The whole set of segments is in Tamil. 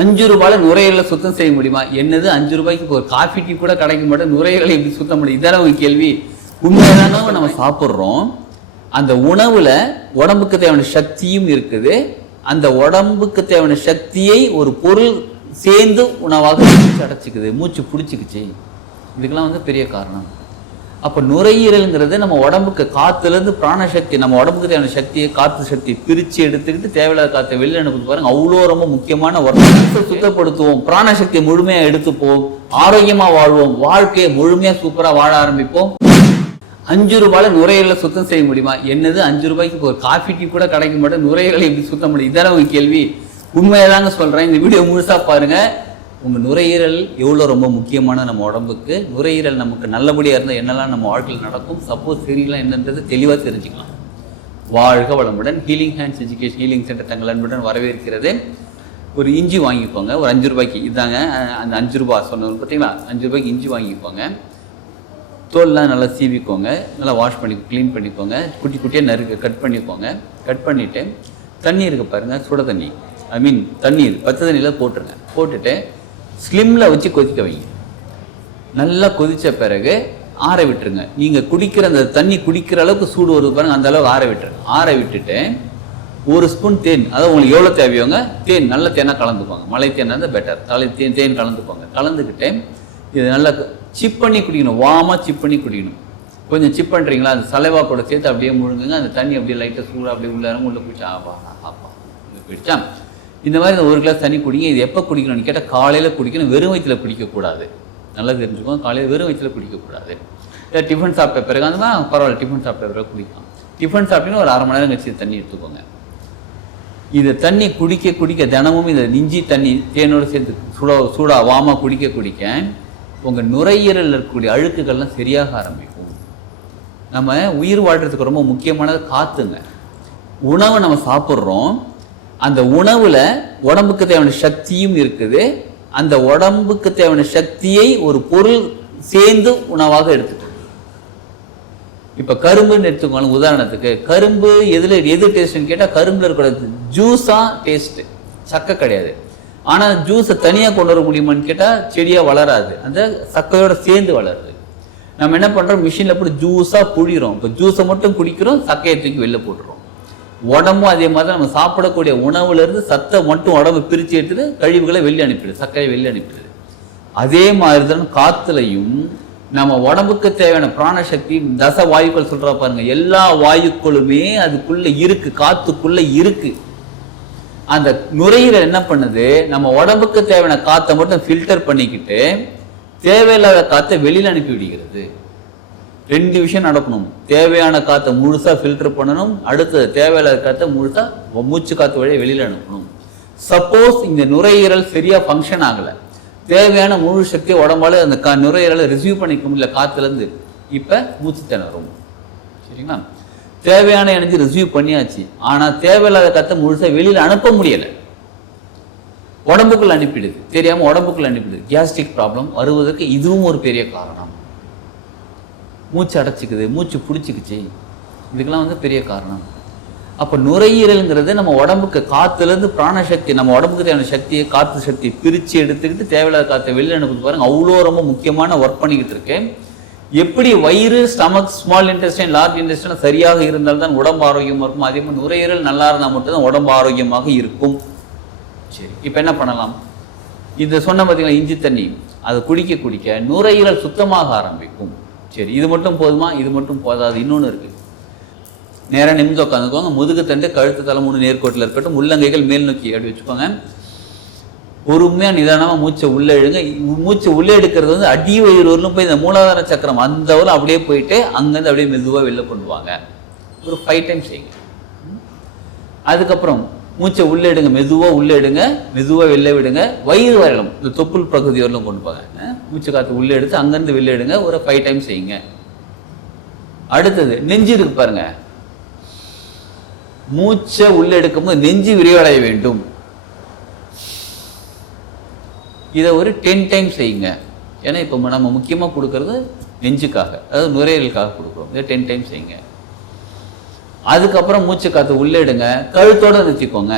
5 ரூபாயில நுரையீரலை சுத்தம் செய்ய முடியுமா? என்னது 5 ரூபாய்க்கு ஒரு காஃபி டீ கூட கிடைக்க மாட்டேன், நுரையீரலை எப்படி சுத்தம் முடியும்? இதான ஒரு கேள்வி. உண்மையான நம்ம சாப்பிட்றோம், அந்த உணவுல உடம்புக்கு தேவையான சக்தியும் இருக்குது. அந்த உடம்புக்கு தேவையான சக்தியை ஒரு பொருள் சேர்ந்து உணவாக அடைச்சிக்குது, மூச்சு பிடிச்சிக்குச்சு. இதுக்கெல்லாம் பெரிய காரணம். அப்போ நுரையீரல்ங்கிறது நம்ம உடம்புக்கு காத்துலேருந்து பிராணசக்தி, நம்ம உடம்புக்கு தேவையான சக்தியை காற்று சக்தி பிரித்து எடுத்துக்கிட்டு தேவையில்லாத காற்றை வெளியில் அனுப்பி பாருங்க. அவ்வளோ ரொம்ப முக்கியமான ஒர்க். சுத்தப்படுத்துவோம், பிராணசக்தியை முழுமையாக எடுத்துப்போம், ஆரோக்கியமாக வாழ்வோம், வாழ்க்கையை முழுமையாக சூப்பராக வாழ ஆரம்பிப்போம். 5 ரூபாயில நுரையீரலை சுத்தம் செய்ய முடியுமா? என்னது 5 ரூபாய்க்கு ஒரு காஃபி டீ கூட கிடைக்க மாட்டேன், நுரையீரலை எப்படி சுத்தம் முடியும்? இதான ஒரு கேள்வி. உண்மையதாங்க சொல்கிறேன். இந்த வீடியோ முழுசாக பாருங்கள். உங்கள் நுரையீரல் எவ்வளோ ரொம்ப முக்கியமான நம்ம உடம்புக்கு. நுரையீரல் நமக்கு நல்லபடியாக இருந்தால் என்னெல்லாம் நம்ம வாழ்க்கையில் நடக்கும், சப்போஸ் தெரியலாம் என்னன்றது தெளிவாக தெரிஞ்சுக்கலாம். வாழ்க வளமுடன். Healing hands education healing centre தங்கள் அன்புடன் வரவேற்கிறது. ஒரு இஞ்சி வாங்கிக்கோங்க, ஒரு 5 ரூபாய்க்கு. இதாங்க அந்த 5 ரூபா சொன்னது பார்த்தீங்களா, 5 ரூபாய்க்கு இஞ்சி வாங்கிக்கோங்க. தோல்லாம் நல்லா சீவிக்கோங்க, நல்லா வாஷ் பண்ணி க்ளீன் பண்ணிக்கோங்க. குட்டி குட்டியாக கட் பண்ணிக்கோங்க. கட் பண்ணிவிட்டு தண்ணி இருக்குது பாருங்கள், சுட தண்ணி, தண்ணீர் பச்சை தண்ணியில் போட்டுருங்க. போட்டுட்டு ஸ்லிம்மில் வச்சு கொதிக்க வைங்க. நல்லா கொதித்த பிறகு ஆற விட்டுருங்க. நீங்கள் குடிக்கிற அந்த தண்ணி குடிக்கிற அளவுக்கு சூடு வருது பாருங்கள், அந்த அளவுக்கு ஆற விட்டுருங்க. ஆற விட்டுட்டு 1 ஸ்பூன் தேன், அதாவது உங்களுக்கு எவ்வளோ தேவையோங்க தேன், நல்ல தேனாக கலந்துக்கோங்க. மலை தேனாக இருந்தால் பெட்டர். தேன் கலந்துக்கோங்க. கலந்துக்கிட்டு இது நல்லா சிப் பண்ணி குடிக்கணும், வாமாக சிப் பண்ணி குடிக்கணும். கொஞ்சம் சிப் பண்ணுறீங்களா, அந்த சலைவா கூட சேர்த்து அப்படியே முழுங்குங்க. அந்த தண்ணி அப்படியே லைட்டாக சூடாக அப்படியே உள்ள போயிடுச்சா, போயிடுச்சா. இந்த மாதிரி 1 கிளாஸ் தண்ணி குடிங்க. இது எப்போ குடிக்கணும்னு கேட்டால் காலையில் குடிக்கணும், வெறும் வயிற்றில் குடிக்கக்கூடாது. நல்லா தெரிஞ்சுக்கோங்க, காலையில் வெறும் வயிற்றில் குடிக்கக்கூடாது. இல்லை டிஃபன் சாப்பிட்ட பிறகு அந்த பரவாயில்ல, டிஃபன் சாப்பிட்ட பிறகு குடிக்கலாம். டிஃபன் சாப்பிட்டீங்கன்னா ஒரு 1/2 மணி நேரம் கழிச்சு தண்ணி எடுத்துக்கோங்க. இதை தண்ணி குடிக்க தினமும் இந்த இஞ்சி தண்ணி தேனோடு சேர்த்து சூடாக வாமாக குடிக்க உங்கள் நுரையீரலில் இருக்கக்கூடிய அழுக்குகள்லாம் சரியாக ஆரம்பிக்கும். நம்ம உயிர் வாழ்கிறதுக்கு ரொம்ப முக்கியமானது காற்றுங்க. உணவை நம்ம சாப்பிட்றோம், அந்த உணவில் உடம்புக்கு தேவையான சக்தியும் இருக்குது. அந்த உடம்புக்கு தேவையான சக்தியை ஒரு பொருள் சேர்ந்து உணவாக எடுத்துக்கணும். இப்போ கரும்புன்னு எடுத்துக்கோங்க உதாரணத்துக்கு. கரும்பு எது டேஸ்ட்டுன்னு கேட்டால் கரும்பில் இருக்கிற ஜூஸாக டேஸ்ட்டு, சக்கை கிடையாது. ஆனால் ஜூஸை தனியாக கொண்டு வர முடியுமான்னு கேட்டால் செடியாக வளராது, அந்த சக்கையோட சேர்ந்து வளருது. நம்ம என்ன பண்ணுறோம், மிஷினில் போட்டு ஜூஸாக புழிகிறோம். இப்போ ஜூஸை மட்டும் குடிக்கிறோம், சக்கையை தூக்கி வெளில போட்டுறோம். உடம்பும் அதே மாதிரி நம்ம சாப்பிடக்கூடிய உணவுலேருந்து சத்தை மட்டும் உடம்பு பிரித்து எடுத்துட்டு கழிவுகளை வெளியே அனுப்பிடுது, சக்கையை வெளியே அனுப்பிடுது. அதே மாதிரி தான் காற்றுலையும் நம்ம உடம்புக்கு தேவையான பிராணசக்தி தச வாயுக்கள் சொல்கிறா பாருங்க, எல்லா வாயுக்களுமே அதுக்குள்ளே இருக்குது, காற்றுக்குள்ளே இருக்குது. அந்த நுரையீரல் என்ன பண்ணுது, நம்ம உடம்புக்கு தேவையான காற்றை மட்டும் ஃபில்டர் பண்ணிக்கிட்டு தேவையில்லாத காற்றை வெளியில் அனுப்பி விடுகிறது. 2 விஷயம் நடக்கணும். தேவையான காற்றை முழுசாக ஃபில்டர் பண்ணணும், அடுத்தது தேவையில்லாத காற்றை முழுசாக மூச்சு காற்று வழியை வெளியில் அனுப்பணும். சப்போஸ் இந்த நுரையீரல் சரியாக ஃபங்க்ஷன் ஆகலை, தேவையான முழு சக்தியை உடம்பால் அந்த நுரையீரலை ரிசீவ் பண்ணிக்க முடியல காற்றுலேருந்து, இப்போ மூச்சு திணறும். சரிங்களா, தேவையான எனர்ஜி ரிசீவ் பண்ணியாச்சு, ஆனால் தேவையில்லாத காற்றை முழுசாக வெளியில் அனுப்ப முடியலை, உடம்புக்குள்ள அனுப்பிடுது, தெரியாமல் உடம்புக்குள்ள அனுப்பிடுது. கேஸ்ட்ரிக் ப்ராப்ளம் வருவதற்கு இதுவும் ஒரு பெரிய காரணம். மூச்சு அடைச்சிக்குது, மூச்சு பிடிச்சிக்குச்சு, இதுக்கெல்லாம் பெரிய காரணம். அப்போ நுரையீரல்ங்கிறது நம்ம உடம்புக்கு காற்றுலேருந்து பிராணசக்தி, நம்ம உடம்புக்கு தேவையான சக்தியை காற்று சக்தி பிரித்து எடுத்துக்கிட்டு தேவையில்லாத காற்றை வெளியில் அனுப்பி பாருங்க, அவ்வளோ ரொம்ப முக்கியமான ஒர்க் பண்ணிக்கிட்டு இருக்கு. எப்படி வயிறு, stomach, small intestine, large intestine சரியாக இருந்தால் தான் உடம்பு ஆரோக்கியமாக இருக்கும், அதே மாதிரி நுரையீரல் நல்லா இருந்தால் மட்டும்தான் உடம்பு ஆரோக்கியமாக இருக்கும். சரி, இப்போ என்ன பண்ணலாம்? இது சொன்ன பார்த்தீங்களா, இஞ்சி தண்ணி, அதை குடிக்க நுரையீரல் சுத்தமாக ஆரம்பிக்கும். சரி, இது மட்டும் போதுமா? இது மட்டும் போதாது, இன்னொன்று இருக்குது. நேராக நிமிந்து உட்காந்துக்கோங்க, முதுகு தண்டு கழுத்து தலை 3 நேர்கோட்டில் இருக்கட்டும், உள்ளங்கைகள் மேல் நோக்கி அப்படி வச்சுக்கோங்க. பொறுமையாக நிதானமாக மூச்சை உள்ளே எடுங்க. மூச்சை உள்ளே எடுக்கிறது அடி வயிறு வரலும் போய் இந்த மூலாதார சக்கரம் அந்த வரலும் அப்படியே போயிட்டு அங்கேருந்து அப்படியே மெதுவாக வெளில கொண்டு வாங்க. ஒரு 5 டைம்ஸ் செய்யுங்க. அதுக்கப்புறம் மூச்சை உள்ளே எடுங்க, மெதுவாக உள்ளே எடுங்க, மெதுவாக வெளில விடுங்க. வயிறு வரலும் இந்த தொப்புள் பகுதி வரலும் கொண்டு போங்க. மூச்சு காற்று உள்ளே எடுத்து அங்கேருந்து வெளில எடுங்க. ஒரு 5 டைம்ஸ் செய்யுங்க. அடுத்தது நெஞ்சு இருக்கு பாருங்க, மூச்சை உள்ளே எடுக்கும்போது நெஞ்சு விரிவடைய வேண்டும். இதை ஒரு 10 டைம்ஸ் செய்யுங்க. ஏன்னா இப்போ நம்ம முக்கியமாக கொடுக்கறது நெஞ்சுக்காக, அதாவது நுரையீரலுக்காக கொடுக்குறோம். இதை 10 டைம்ஸ் செய்யுங்க. அதுக்கப்புறம் மூச்சு காற்று உள்ளே எடுங்க, கழுத்தோடு நிறுத்திக்கோங்க.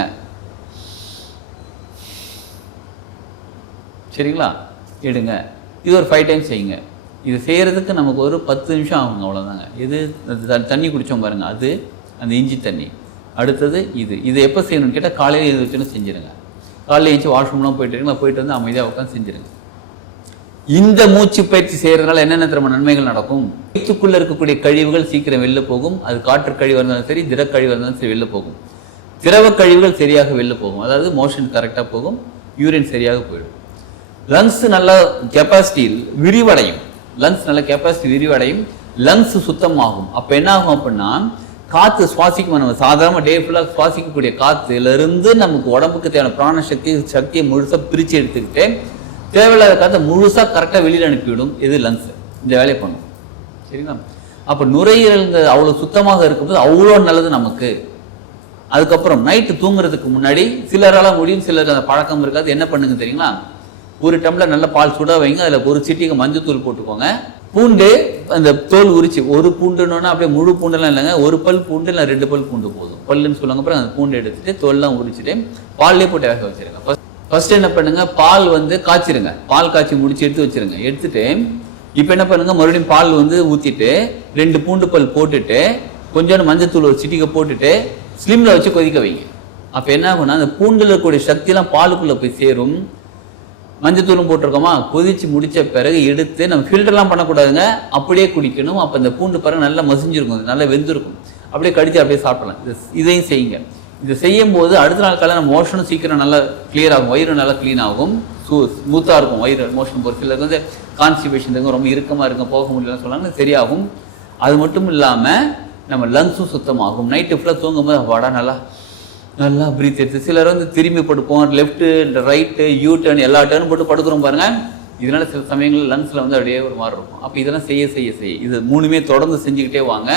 சரிங்களா? எடுங்க. இது ஒரு 5 டைம்ஸ் செய்யுங்க. இது செய்கிறதுக்கு நமக்கு ஒரு 10 நிமிஷம் ஆகுங்க, அவ்வளோதாங்க. இது தண்ணி குடித்தோம் பாருங்க, அது அந்த இஞ்சி தண்ணி. அடுத்தது இது எப்போ செய்யணும்னு கேட்டால் காலையில் இது வச்சுன்னு செஞ்சுருங்க. காலையில் எழுந்து வாஷ்ரூம்லாம் போயிட்டு வந்து அமைதியாக உட்காந்து செஞ்சுருங்க. இந்த மூச்சு பயிற்சி செய்கிறதுனால என்னென்ன திறமை நன்மைகள் நடக்கும்? வயிற்றுக்குள்ளே இருக்கக்கூடிய கழிவுகள் சீக்கிரம் வெளில போகும். அது காற்று கழிவு இருந்தாலும் சரி, திட கழிவு இருந்தாலும் சரி வெளில போகும். திரவ கழிவுகள் சரியாக வெளில போகும், அதாவது மோஷன் கரெக்டாக போகும், யூரின் சரியாக போயிடும். லங்ஸ் நல்ல கெப்பாசிட்டி விரிவடையும். லங்ஸ் சுத்தமாகும். அப்போ என்ன ஆகும் அப்படின்னா, காற்று சுவாசிக்கும். நம்ம சாதாரண டே ஃபுல்லாக சுவாசிக்கக்கூடிய காற்றுலேருந்து நமக்கு உடம்புக்கு தேவையான பிராண சக்தியை முழுசாக பிரித்து எடுத்துக்கிட்டு தேவையில்லாத காற்றை முழுசாக கரெக்டாக வெளியில் அனுப்பிவிடும். இது லங்ஸ் இந்த வேலையை பண்ணும். சரிங்களா? அப்போ நுரையீரல்கள் அவ்வளோ சுத்தமாக இருக்கும்போது அவ்வளோ நல்லது நமக்கு. அதுக்கப்புறம் நைட்டு தூங்குறதுக்கு முன்னாடி சிலரால் முடியும், சிலருக்கு அந்த பழக்கம் இருக்காது. என்ன பண்ணுங்க தெரியுங்களா? ஒரு டம்ளர் நல்ல பால் சுட வைங்க, அதில் ஒரு சிட்டிக்கு மஞ்சத்தூள் போட்டுக்கோங்க. பூண்டு அந்த தோல் உரிச்சு, ஒரு பூண்டுன்னா அப்படியே முழு பூண்டெல்லாம் இல்லைங்க, ஒரு பல் பூண்டு இல்லை 2 பல் பூண்டு போதும். பல்லுன்னு சொல்லுவாங்க. அப்புறம் அந்த பூண்டு எடுத்துட்டு தோல்லாம் உரிச்சுட்டு பால்லேயே போட்டு வேக வச்சிருங்க. ஃபர்ஸ்ட் என்ன பண்ணுங்க, பால் காய்ச்சிருங்க. பால் காய்ச்சி முடிச்சு எடுத்து வச்சிருங்க. எடுத்துட்டு இப்போ என்ன பண்ணுங்க, மறுபடியும் பால் ஊற்றிட்டு 2 பூண்டு பல் போட்டுட்டு கொஞ்சோண்டு மஞ்சத்தூள் ஒரு சிட்டிக்கை போட்டுட்டு ஸ்லிம்ல வச்சு கொதிக்க வைங்க. அப்போ என்ன ஆகும்னா, அந்த பூண்டில் இருக்கக்கூடிய சக்தியெல்லாம் பாலுக்குள்ளே போய் சேரும். மஞ்சத்தூளும் போட்டிருக்கோமா, கொதிச்சு முடிச்ச பிறகு எடுத்து நம்ம ஃபில்டர்லாம் பண்ணக்கூடாதுங்க, அப்படியே குடிக்கணும். அப்போ இந்த பூண்டு பாருங்க நல்லா மசிஞ்சிருக்கும், நல்லா வெந்திருக்கும். அப்படியே கடிச்சு அப்படியே சாப்பிடலாம். இதையும் செய்யுங்க. இதை செய்யும் போது அடுத்த நாள் காலையில் நம்ம மோஷனும் சீக்கிரம் நல்லா கிளியர் ஆகும், வயிறு நல்லா க்ளீன் ஆகும், ஸ்மூத்தாக இருக்கும் வயிறு. மோஷன் போகிற சிலருக்கு கான்ஸ்டிபேஷன் இருக்கும், ரொம்ப இறுக்கமாக இருக்கும், போக முடியலன்னு சொன்னாங்க, சரியாகும். அது மட்டும் இல்லாமல் நம்ம லங்ஸும் சுத்தமாகும். நைட்டு ஃபுல்லாக தூங்கும்போது வாடா நல்லா பிரீத் எடுத்து. சிலர் திரும்பி படுப்போம், லெஃப்ட்டு ரைட்டு யூ டர்ன் எல்லா டர்னும் போட்டு படுக்கிறோம் பாருங்க. இதனால சில சமயங்களில் லங்ஸில் அப்படியே ஒரு மாதிரி இருக்கும். அப்போ இதெல்லாம் செய்ய இது 3மே தொடர்ந்து செஞ்சுக்கிட்டே வாங்க.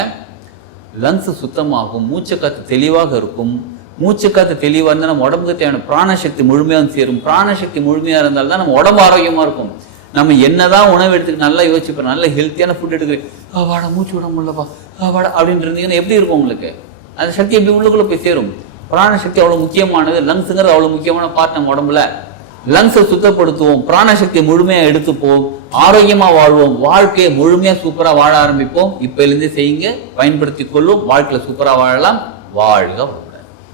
லங்ஸ் சுத்தமாகும், மூச்சு காற்று தெளிவாக இருக்கும். மூச்சு காற்று தெளிவாக இருந்தால் நம்ம உடம்புக்கு தேவையான பிராணசக்தி முழுமையாக சேரும். பிராணசக்தி முழுமையாக இருந்தால்தான் நம்ம உடம்பு ஆரோக்கியமாக இருக்கும். நம்ம என்னதான் உணவு எடுத்துக்கிட்டு நல்லா யோசிப்போம், நல்ல ஹெல்த்தியான ஃபுட் எடுக்கிறேன், வாடா மூச்சு விட முடியலப்பா வாடா அப்படின்னு இருந்தீங்கன்னா எப்படி இருக்கும் உங்களுக்கு? அந்த சக்தி எப்படி உள்ளுக்குள்ளே போய் சேரும்? பிராணசக்தி அவ்வளோ முக்கியமானது. லங்ஸுங்கிறது அவ்வளோ முக்கியமான பார்ட் நம்ம உடம்புல. லங்ஸை சுத்தப்படுத்துவோம், பிராணசக்தியை முழுமையாக எடுத்துப்போம், ஆரோக்கியமாக வாழ்வோம், வாழ்க்கையை முழுமையாக சூப்பராக வாழ ஆரம்பிப்போம். இப்போலேருந்தே செய்யுங்க, பயன்படுத்தி கொள்ளும், வாழ்க்கையில் சூப்பராக வாழலாம். வாழ்க.